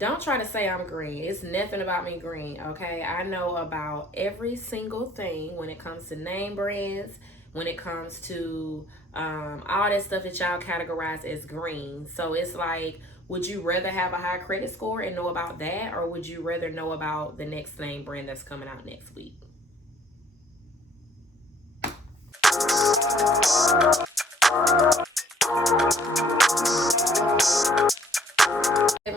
don't try to say I'm green. It's nothing about me green, okay? I know about every single thing when it comes to name brands, when it comes to all that stuff that y'all categorize as green. So it's like, would you rather have a high credit score and know about that, or would you rather know about the next name brand that's coming out next week?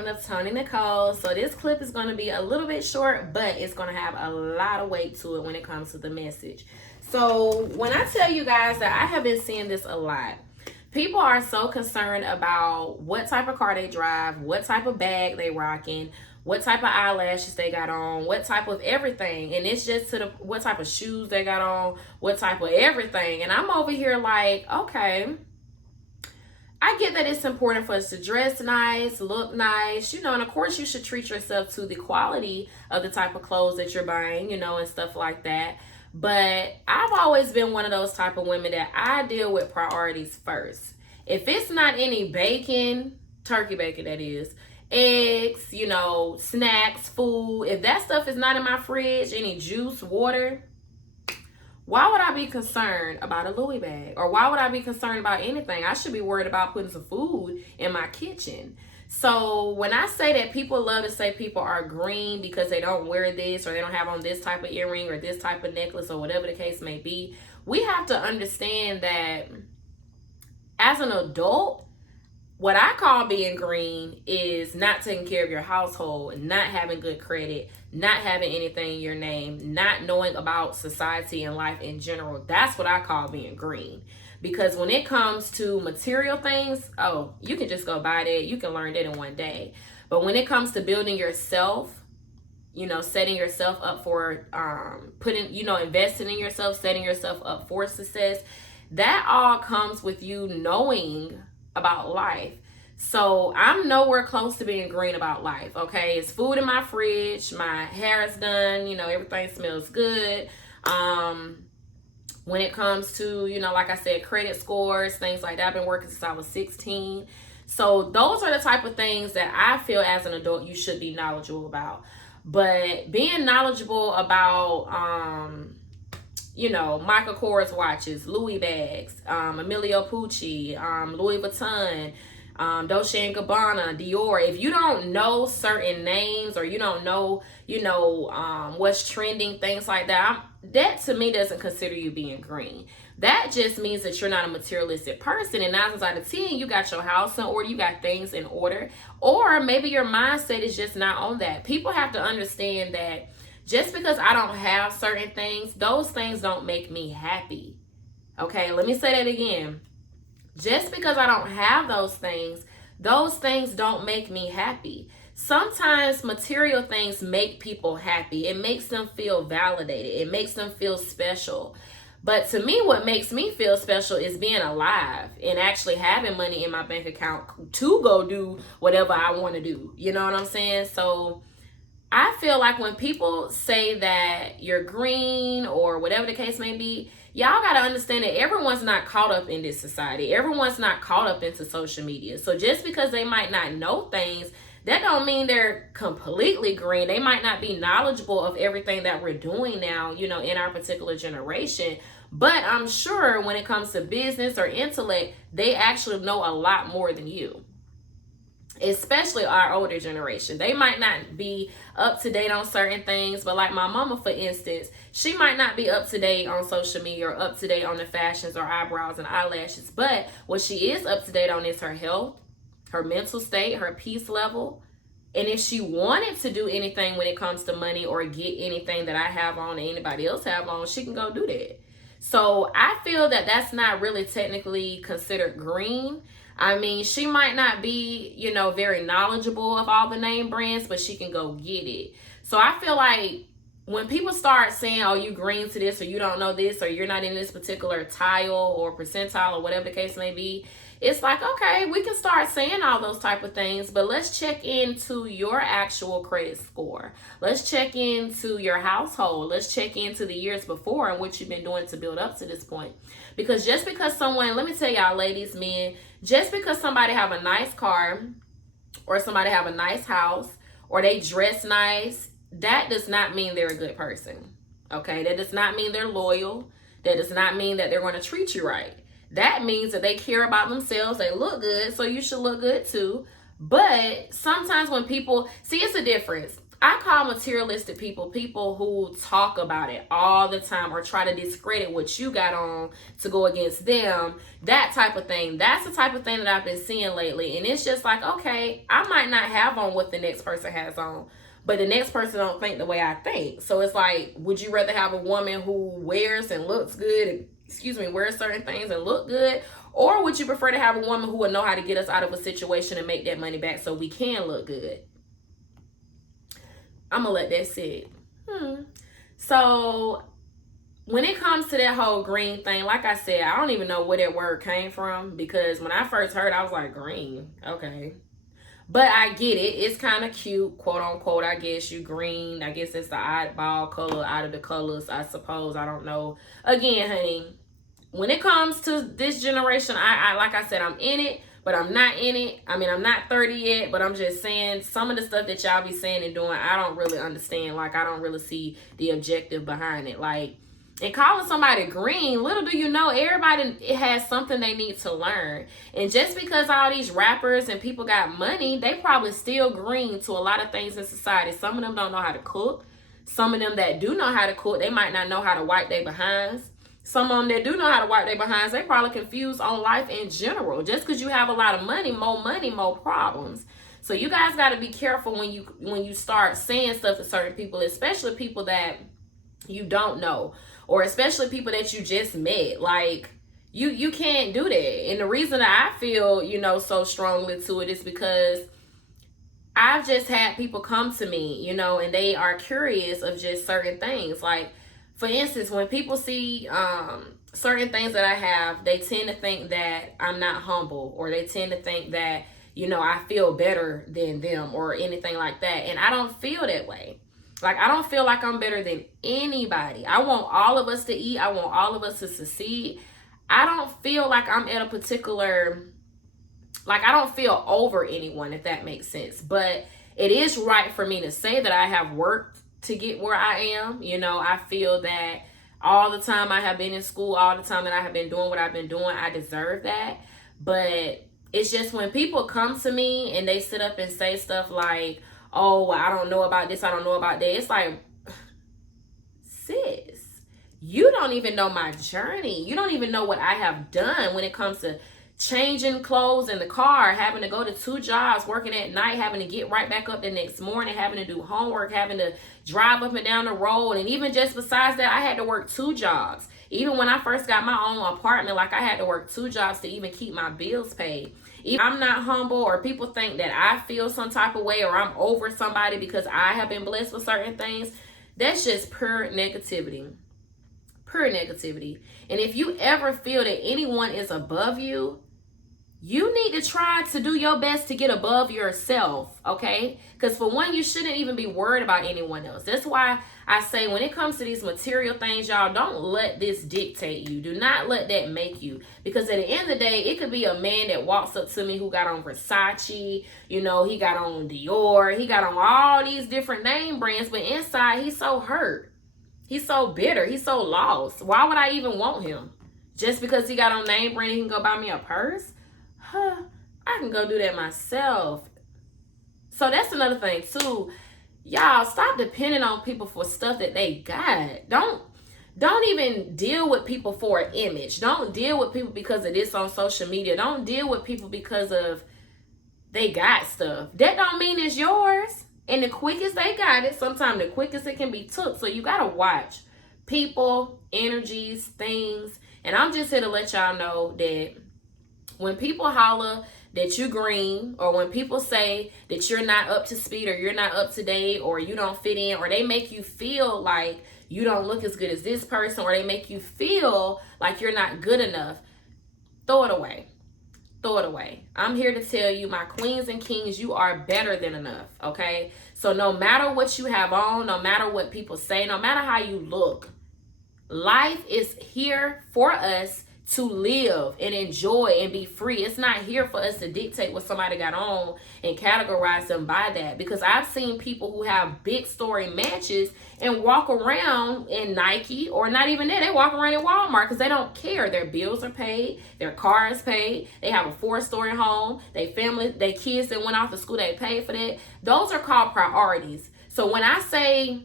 Of Tony Nicole. So this clip is going to be a little bit short, but it's going to have a lot of weight to it when it comes to the message. So when I tell you guys that I have been seeing this a lot, people are so concerned about what type of car they drive, what type of bag they rocking, what type of eyelashes they got on, what type of everything. And it's just to the what type of shoes they got on, what type of everything. And I'm over here like, okay, I get that it's important for us to dress nice, look nice, and of course you should treat yourself to the quality of the type of clothes that you're buying, and stuff like that. But I've always been one of those type of women that I deal with priorities first. If it's not any bacon, turkey bacon that is, eggs, snacks, food, if that stuff is not in my fridge, any juice, water, why would I be concerned about a Louis bag? Or why would I be concerned about anything? I should be worried about putting some food in my kitchen. So when I say that people love to say people are green because they don't wear this, or they don't have on this type of earring or this type of necklace or whatever the case may be, we have to understand that as an adult, what I call being green is not taking care of your household, not having good credit, not having anything in your name, not knowing about society and life in general. That's what I call being green. Because when it comes to material things, oh, you can just go buy that. You can learn that in one day. But when it comes to building yourself, setting yourself up for investing in yourself, setting yourself up for success, that all comes with you knowing about life. So I'm nowhere close to being green about life, okay? It's food in my fridge, my hair is done, everything smells good. When it comes to, like I said, credit scores, things like that, I've been working since I was 16. So those are the type of things that I feel as an adult you should be knowledgeable about. But being knowledgeable about Michael Kors watches, Louis bags, Emilio Pucci, Louis Vuitton, Dolce & Gabbana, Dior. If you don't know certain names, or you don't know, what's trending, things like that, that to me doesn't consider you being green. That just means that you're not a materialistic person. And 9 times out of 10, you got your house in order, you got things in order, or maybe your mindset is just not on that. People have to understand that just because I don't have certain things, those things don't make me happy. Okay, let me say that again. Just because I don't have those things don't make me happy. Sometimes material things make people happy. It makes them feel validated. It makes them feel special. But to me, what makes me feel special is being alive and actually having money in my bank account to go do whatever I want to do. You know what I'm saying? So I feel like when people say that you're green or whatever the case may be, y'all got to understand that everyone's not caught up in this society. Everyone's not caught up into social media. So just because they might not know things, that don't mean they're completely green. They might not be knowledgeable of everything that we're doing now, in our particular generation. But I'm sure when it comes to business or intellect, they actually know a lot more than you. Especially our older generation. They might not be up to date on certain things, but like my mama, for instance, she might not be up to date on social media or up to date on the fashions or eyebrows and eyelashes. But what she is up to date on is her health, her mental state, her peace level. And if she wanted to do anything when it comes to money or get anything that I have on or anybody else have on, she can go do that. So I feel that that's not really technically considered green. I mean, she might not be, very knowledgeable of all the name brands, but she can go get it. So I feel like when people start saying, oh, you green to this, or you don't know this, or you're not in this particular tile or percentile or whatever the case may be, it's like, okay, we can start saying all those type of things, but let's check into your actual credit score. Let's check into your household. Let's check into the years before and what you've been doing to build up to this point. Because just because someone, let me tell y'all, ladies, men, just because somebody have a nice car or somebody have a nice house or they dress nice, that does not mean they're a good person. Okay, that does not mean they're loyal. That does not mean that they're going to treat you right. That means that they care about themselves. They look good, so you should look good too. But sometimes when people, see, it's a difference. I call materialistic people people who talk about it all the time or try to discredit what you got on to go against them. That type of thing. That's the type of thing that I've been seeing lately. And it's just like, okay, I might not have on what the next person has on, but the next person don't think the way I think. So it's like, would you rather have a woman who wears and looks good, wears certain things and look good? Or would you prefer to have a woman who will know how to get us out of a situation and make that money back so we can look good? I'm going to let that sit. So when it comes to that whole green thing, like I said, I don't even know where that word came from, because when I first heard it, I was like, green, okay. But I get it. It's kind of cute, quote unquote. I guess you green. I guess it's the oddball color out of the colors, I suppose. I don't know. Again, honey, when it comes to this generation, I like I said, I'm in it, but I'm not in it. I mean, I'm not 30 yet, but I'm just saying some of the stuff that y'all be saying and doing, I don't really understand. Like, I don't really see the objective behind it. Like, and calling somebody green, little do you know, everybody has something they need to learn. And just because all these rappers and people got money, they probably still green to a lot of things in society. Some of them don't know how to cook. Some of them that do know how to cook, they might not know how to wipe their behinds. Some of them that do know how to wipe their behinds, they probably confused on life in general. Just because you have a lot of money, more problems. So you guys got to be careful when you start saying stuff to certain people, especially people that you don't know, or especially people that you just met. Like, you can't do that. And the reason that I feel, so strongly to it is because I've just had people come to me, and they are curious of just certain things. Like, for instance, when people see certain things that I have, they tend to think that I'm not humble, or they tend to think that, I feel better than them or anything like that. And I don't feel that way. Like, I don't feel like I'm better than anybody. I want all of us to eat. I want all of us to succeed. I don't feel like I'm at a particular, like, I don't feel over anyone, if that makes sense. But it is right for me to say that I have worked to get where I am. I feel that all the time I have been in school, all the time that I have been doing what I've been doing, I deserve that. But it's just when people come to me and they sit up and say stuff like, oh, I don't know about this, I don't know about that. It's like, sis, you don't even know my journey. You don't even know what I have done when it comes to changing clothes in the car, having to go to 2 jobs, working at night, having to get right back up the next morning, having to do homework, having to drive up and down the road. And even just besides that, I had to work 2 jobs. Even when I first got my own apartment, like, I had to work 2 jobs to even keep my bills paid. If I'm not humble, or people think that I feel some type of way, or I'm over somebody because I have been blessed with certain things, that's just pure negativity. Pure negativity. And if you ever feel that anyone is above you, you need to try to do your best to get above yourself, okay? Because for one, you shouldn't even be worried about anyone else. That's why I say, when it comes to these material things, y'all, don't let this dictate you. Do not let that make you. Because at the end of the day, it could be a man that walks up to me who got on Versace, he got on Dior, he got on all these different name brands, but inside he's so hurt. He's so bitter. He's so lost. Why would I even want him? Just because he got on name brand and he can go buy me a purse? I can go do that myself. So that's another thing too. Y'all, stop depending on people for stuff that they got. Don't even deal with people for an image. Don't deal with people because of this on social media. Don't deal with people because of they got stuff. That don't mean it's yours. And the quickest they got it, sometimes the quickest it can be took. So you gotta watch people, energies, things. And I'm just here to let y'all know that when people holler that you green, or when people say that you're not up to speed, or you're not up to date, or you don't fit in, or they make you feel like you don't look as good as this person, or they make you feel like you're not good enough, throw it away. Throw it away. I'm here to tell you, my queens and kings, you are better than enough, okay? So no matter what you have on, no matter what people say, no matter how you look, life is here for us to live and enjoy and be free. It's not here for us to dictate what somebody got on and categorize them by that. Because I've seen people who have big story mansions and walk around in Nike, or not even that, they walk around in Walmart because they don't care. Their bills are paid, their car is paid, they have a 4-story home, they family, they kids that went off to school, they paid for that. Those are called priorities. So when I say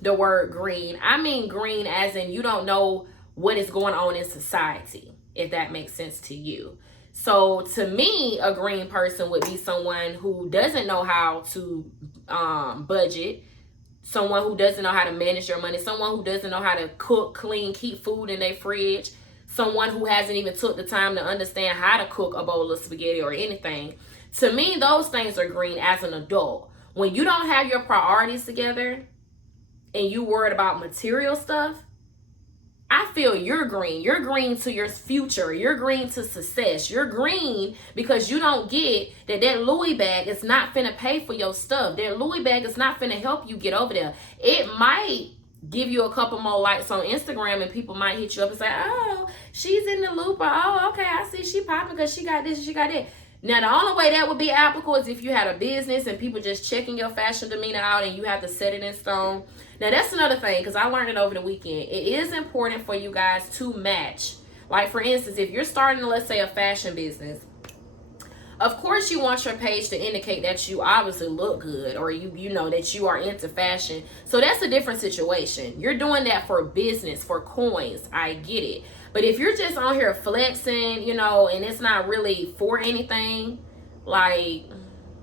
the word green, I mean green as in you don't know what is going on in society, if that makes sense to you. So to me, a green person would be someone who doesn't know how to budget, someone who doesn't know how to manage their money, someone who doesn't know how to cook, clean, keep food in their fridge, someone who hasn't even took the time to understand how to cook a bowl of spaghetti or anything. To me, those things are green as an adult. When you don't have your priorities together and you worried about material stuff, I feel you're green. You're green to your future. You're green to success. You're green because you don't get that Louis bag is not finna pay for your stuff. That Louis bag is not finna help you get over there. It might give you a couple more likes on Instagram and people might hit you up and say, oh, she's in the loop. Or, oh, okay, I see she popping because she got this and she got that. Now, the only way that would be applicable is if you had a business and people just checking your fashion demeanor out and you have to set it in stone. Now, that's another thing, because I learned it over the weekend. It is important for you guys to match. Like, for instance, if you're starting, let's say, a fashion business, of course you want your page to indicate that you obviously look good, or you know that you are into fashion. So that's a different situation. You're doing that for business, for coins. I get it. But if you're just on here flexing, you know, and it's not really for anything, like,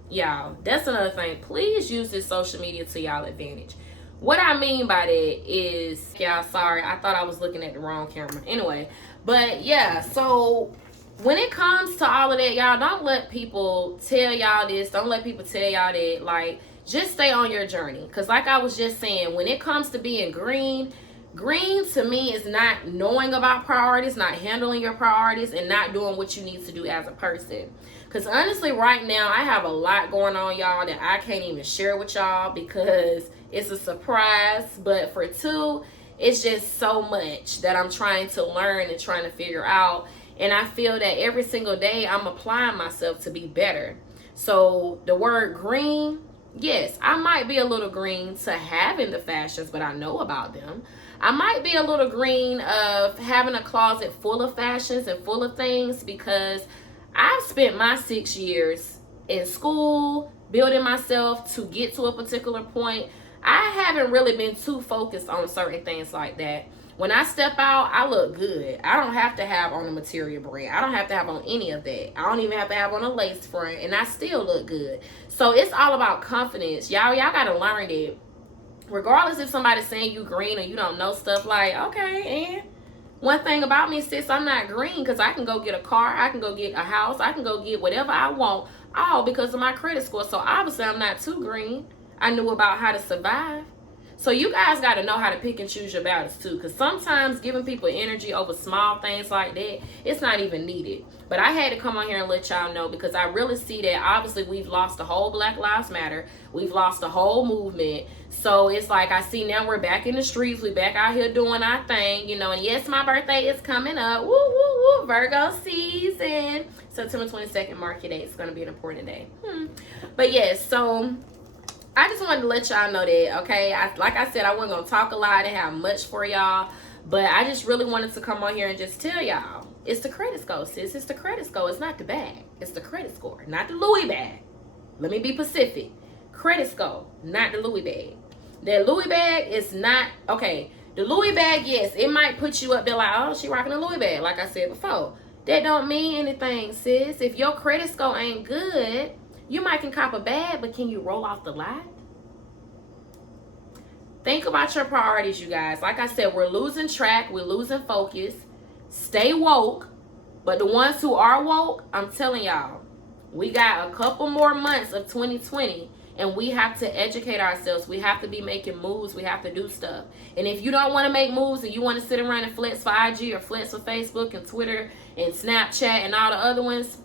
y'all, that's another thing. Please use this social media to y'all advantage. What I mean by that is, y'all, sorry, I thought I was looking at the wrong camera. Anyway, but yeah, so when it comes to all of that, y'all, don't let people tell y'all this. Don't let people tell y'all that. Like, just stay on your journey. Because like I was just saying, when it comes to being green, green to me is not knowing about priorities, not handling your priorities, and not doing what you need to do as a person. Because honestly, right now, I have a lot going on, y'all, that I can't even share with y'all because it's a surprise. But for two, it's just so much that I'm trying to learn and trying to figure out. And I feel that every single day I'm applying myself to be better. So the word green, yes, I might be a little green to having the fashions, but I know about them. I might be a little green of having a closet full of fashions and full of things because I've spent my 6 years in school building myself to get to a particular point. I haven't really been too focused on certain things like that. When I step out, I look good. I don't have to have on a material brand. I don't have to have on any of that. I don't even have to have on a lace front, and I still look good. So it's all about confidence. Y'all gotta learn that. Regardless if somebody's saying you green or you don't know stuff, like, okay, and one thing about me, sis, I'm not green because I can go get a car, I can go get a house, I can go get whatever I want, all because of my credit score. So obviously I'm not too green. I knew about how to survive. So you guys got to know how to pick and choose your battles too, because sometimes giving people energy over small things like that, it's not even needed. But I had to come on here and let y'all know because I really see that obviously we've lost the whole Black Lives Matter. We've lost the whole movement. So it's like I see now we're back in the streets. We back out here doing our thing, you know. And yes, my birthday is coming up. Woo, woo, woo. Virgo season. September 22nd, mark your day. It's going to be an important day. But yes, so I just wanted to let y'all know that, okay? Like I said, I wasn't going to talk a lot. I didn't have much for y'all. But I just really wanted to come on here and just tell y'all, it's the credit score, sis. It's the credit score. It's not the bag. It's the credit score, not the Louis bag. Let me be specific. Credit score, not the Louis bag. That Louis bag is not, okay, the Louis bag, yes, it might put you up there like, oh, she rocking a Louis bag, like I said before. That don't mean anything, sis. If your credit score ain't good, you might can cop a bag, but can you roll off the lot? Think about your priorities, you guys. Like I said, we're losing track. We're losing focus. Stay woke. But the ones who are woke, I'm telling y'all, we got a couple more months of 2020, and we have to educate ourselves. We have to be making moves. We have to do stuff. And if you don't want to make moves and you want to sit around and flex for IG or flex for Facebook and Twitter and Snapchat and all the other ones,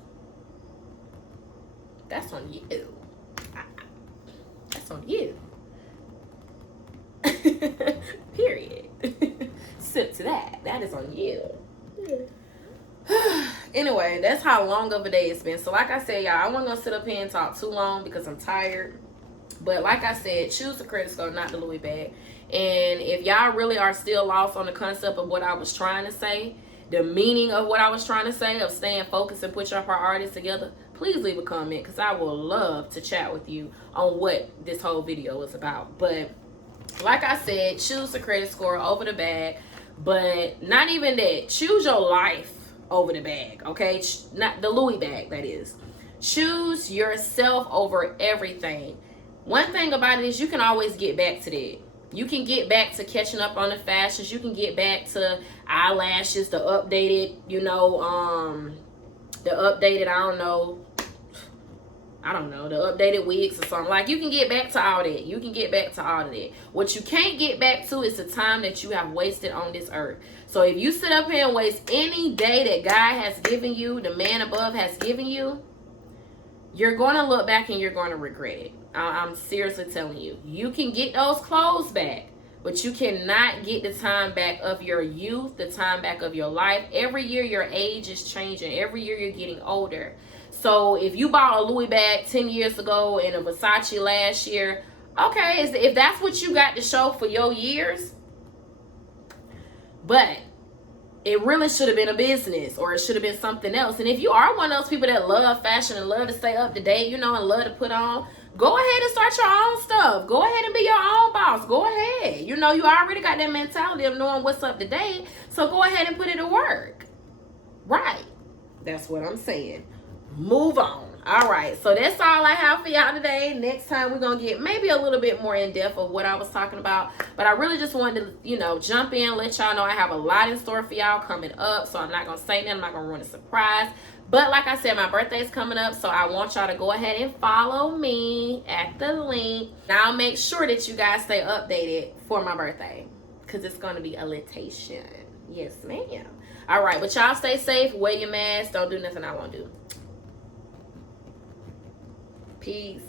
that's on you. That's on you. Period. Sip to that. That is on you. Anyway, that's how long of a day it's been. So like I said, y'all, I wasn't gonna sit up here and talk too long because I'm tired. But like I said, choose the credit score, not the Louis bag. And if y'all really are still lost on the concept of what I was trying to say, the meaning of what I was trying to say, of staying focused and put your priorities together, please leave a comment, because I will love to chat with you on what this whole video is about. But like I said, choose the credit score over the bag. But not even that. Choose your life over the bag, okay? Not the Louis bag, that is. Choose yourself over everything. One thing about it is you can always get back to that. You can get back to catching up on the fashions. You can get back to eyelashes, the updated, the updated, the updated wigs or something. Like, you can get back to all that. You can get back to all of that. What you can't get back to is the time that you have wasted on this earth. So if you sit up here and waste any day that God has given you, the man above has given you, you're going to look back and you're going to regret it. I'm seriously telling you. You can get those clothes back, but you cannot get the time back of your youth, the time back of your life. Every year your age is changing. Every year you're getting older. So if you bought a Louis bag 10 years ago and a Versace last year, okay, if that's what you got to show for your years, but it really should have been a business, or it should have been something else. And if you are one of those people that love fashion and love to stay up to date, and love to put on, go ahead and start your own stuff. Go ahead and be your own boss. Go ahead. You already got that mentality of knowing what's up to date. So go ahead and put it to work. Right. That's what I'm saying. Move on. All right, so that's all I have for y'all today. Next time we're gonna get maybe a little bit more in depth of what I was talking about, but I really just wanted to jump in, let y'all know I have a lot in store for y'all coming up. So I'm not gonna say nothing, I'm not gonna ruin a surprise. But like I said, my birthday is coming up, so I want y'all to go ahead and follow me at the link. Now I'll make sure that you guys stay updated for my birthday, because it's gonna be a litation. Yes, ma'am. All right, but y'all stay safe, wear your mask, don't do nothing I won't do. Peace.